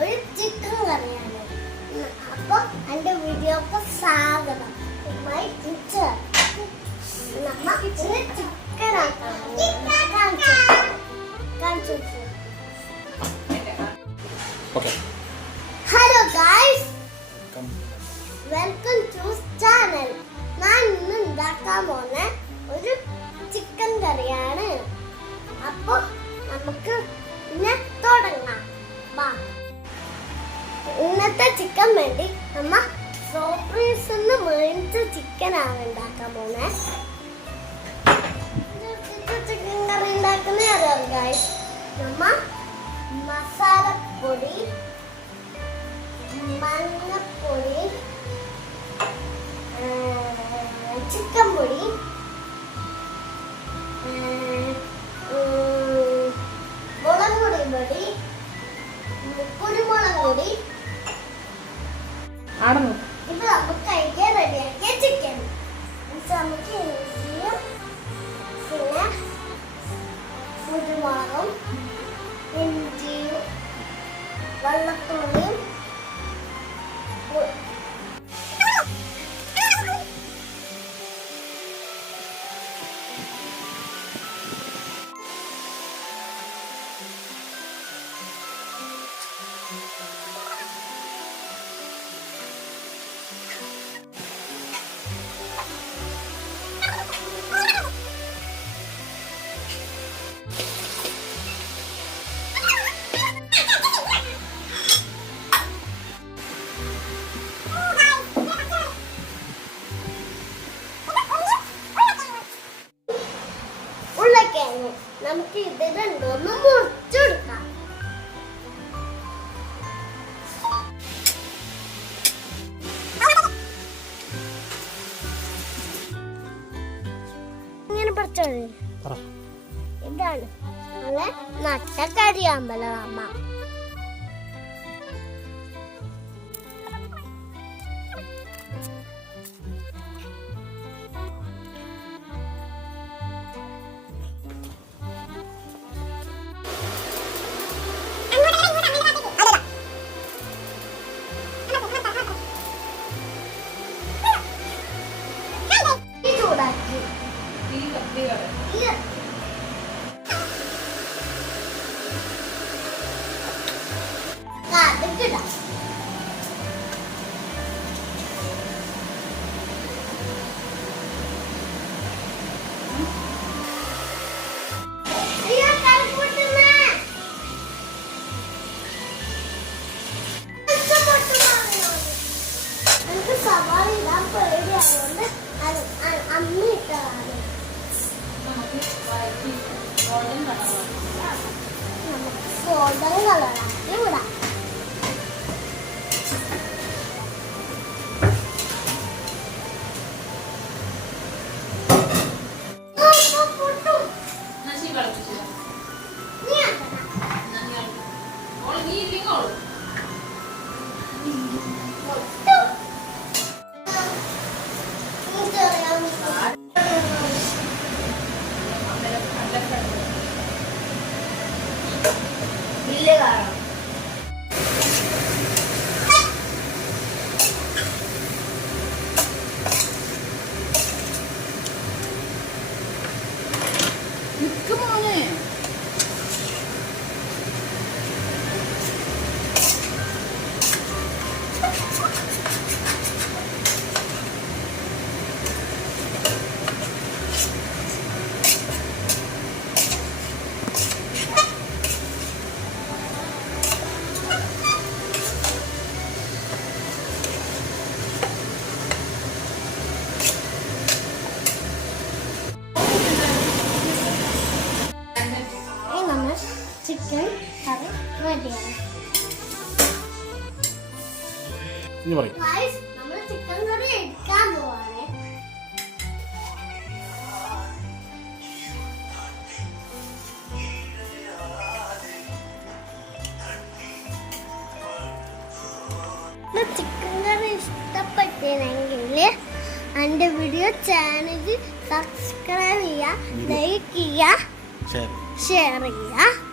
ഒരു ചിക്കൻ കറിയാണ്. അപ്പൊ എന്റെ വീഡിയോക്ക് സ്വാഗതം. Hello guys, welcome to channel. ഞാൻ ഇന്ന് ഉണ്ടാക്കാൻ പോകുന്ന ഒരു ചിക്കൻ കറിയാണ്. അപ്പൊ നമുക്ക് ഇന്ന് തുടങ്ങാം. ഇന്നത്തെ ചിക്കൻ വേണ്ടി നമ്മ സോപ്രീസ് മേടിച്ച ചിക്കനാണ് ഉണ്ടാക്കാൻ പോകുന്നത്. ചിക്കൻ കറി ഉണ്ടാക്കുന്ന അറിയാം ഗൈസ്. നമ്മ മസാലപ്പൊടി, മഞ്ഞപ്പൊടി, ചിക്കൻ പൊടി, മുളക് പൊടി, കുരുമുളക് പൊടി, ഇത് നമുക്ക് കഴിക്കാൻ റെഡിയാക്കിയ ചിക്കൻ. നമുക്ക് ഇഞ്ചിയും പിന്നെ കുരുമുളകും ഇഞ്ചിയും വെള്ളത്തുള്ളിയും നമുക്ക് ഇത് രണ്ടൊന്ന് മുറിച്ചെടുക്കാം. ഇങ്ങനെ പറിച്ചോളൂ. ഇതാണ് നമ്മളെ നട്ട കരിയാമ്പല അമ്മ. ചിക്കൻ കറി റെഡിയാണ്. നമ്മൾ ചിക്കൻ കറി എടുക്കാൻ പോവാണ്. ചിക്കൻ കറി ഇഷ്ടപ്പെട്ടെങ്കിൽ എൻ്റെ വീഡിയോ ചാനൽ സബ്സ്ക്രൈബ് ചെയ്യുക, ലൈക്ക് ചെയ്യുക, ഷെയർ ചെയ്യുക.